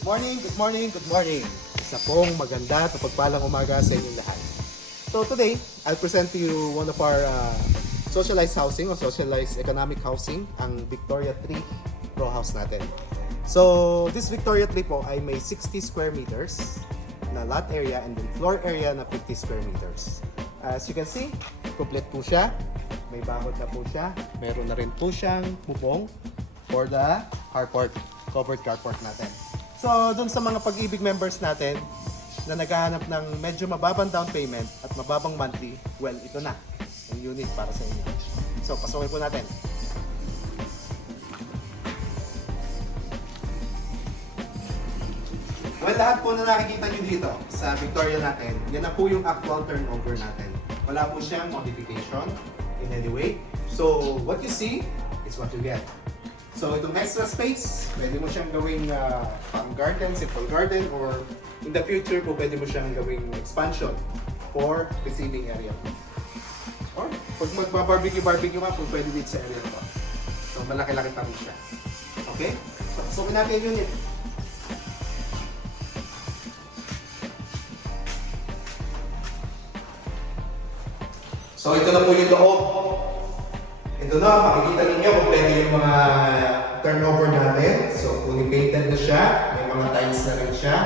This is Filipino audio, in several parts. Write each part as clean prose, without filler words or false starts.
Good morning, good morning, good morning. Isa pong maganda at pagpalang umaga sa inyong lahat. So today, I'll present to you one of our socialized housing or socialized economic housing, ang Victoria 3 row house natin. So this Victoria 3 po ay may 60 square meters na lot area and then floor area na 50 square meters. As you can see, complete po siya. May bakod na po siya. Meron na rin po siyang bubong for the carport, covered carport natin. So, dun sa mga Pag-ibig members natin na naghahanap ng medyo mababang down payment at mababang monthly, well, ito na, ang unit para sa inyo. So, pasukin po natin. Well, lahat po na nakikita nyo dito sa Victoria natin, yan na po yung actual turnover natin. Wala po siyang modification in any way. So, what you see is what you get. So, itong extra space, pwede mo siyang gawing farm garden, simple garden, or in the future po, pwede mo siyang gawing expansion for receiving area. Or, pag magba-barbecue ka po, pwede dito sa area ko. So, malaki-laki pa rin siya. Okay? So, pasukin natin yung unit. So, ito na po yung loob. Ito na, makikita ninyo kung pwede yung mga turnover natin. So, fully painted na siya. May mga tiles na rin siya.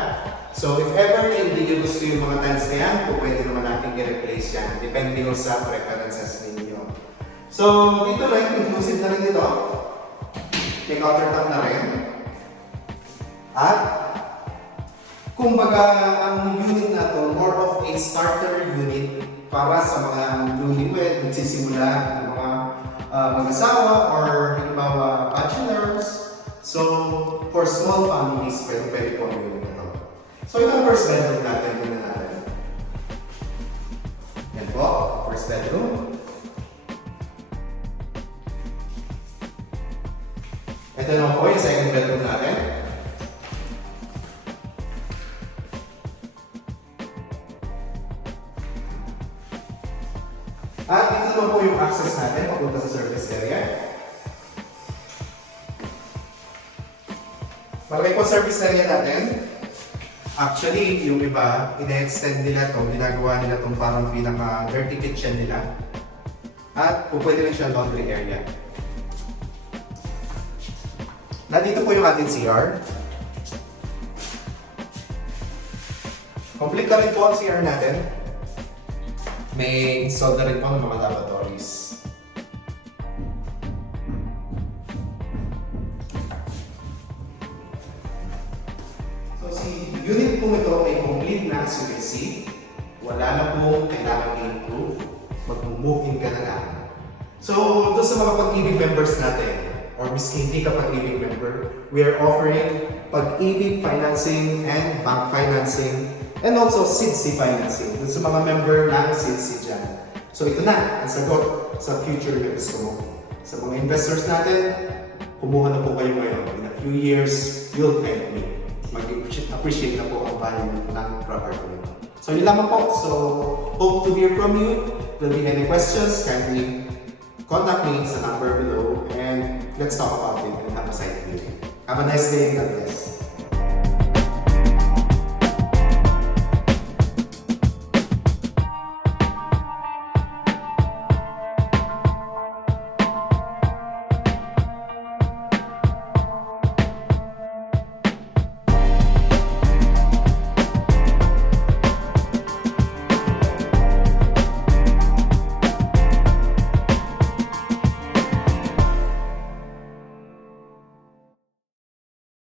So, if ever na hindi nyo gusto yung mga tiles na yan, po pwede naman natin i-replace yan. Depending on sa preferences ninyo. So, dito rin, inclusive na rin ito. May countertop na rin. At, kumbaga, ang unit na to, more of a starter unit para sa mga newlywed, nagsisimula, mga mag-asawa or halimbawa bachelors. So, for small families, pwede po ang unit na ito. So, ito ang first bedroom natin. Tingnan natin. Yan po, first bedroom. Ito naman po yung second bedroom natin. At ito naman po yung access natin papunta sa service area. Malaki po service area natin. Actually, yung iba, ina-extend nila ito, ginagawa nila itong parang pinaka-dirty kitchen nila. At pwede rin siya laundry area. Nandito po yung ating CR. Complete na rin po ang CR natin. May installed na rin po ng mga lavatories. So si unit po ito ay complete na, as you can see. Wala na po kailangan i-improve. Mag-move-in ka na lang. So doon sa mga Pag-ibig members natin, or miski hindi ka Pag-ibig member, we are offering Pag-ibig financing and bank financing and also SIDSI financing dun sa mga member ng SIDSI dyan. So ito na, ang sagot sa future na gusto mo. Sa mga investors natin, kumuha na po kayo ngayon. In a few years, you'll thank me. Mag-appreciate na po ang value ng property nito. So yun lamang po. So hope to hear from you. If there will be any questions, kindly contact me sa number below and let's talk about it and have a site meeting. Have a nice day and God bless.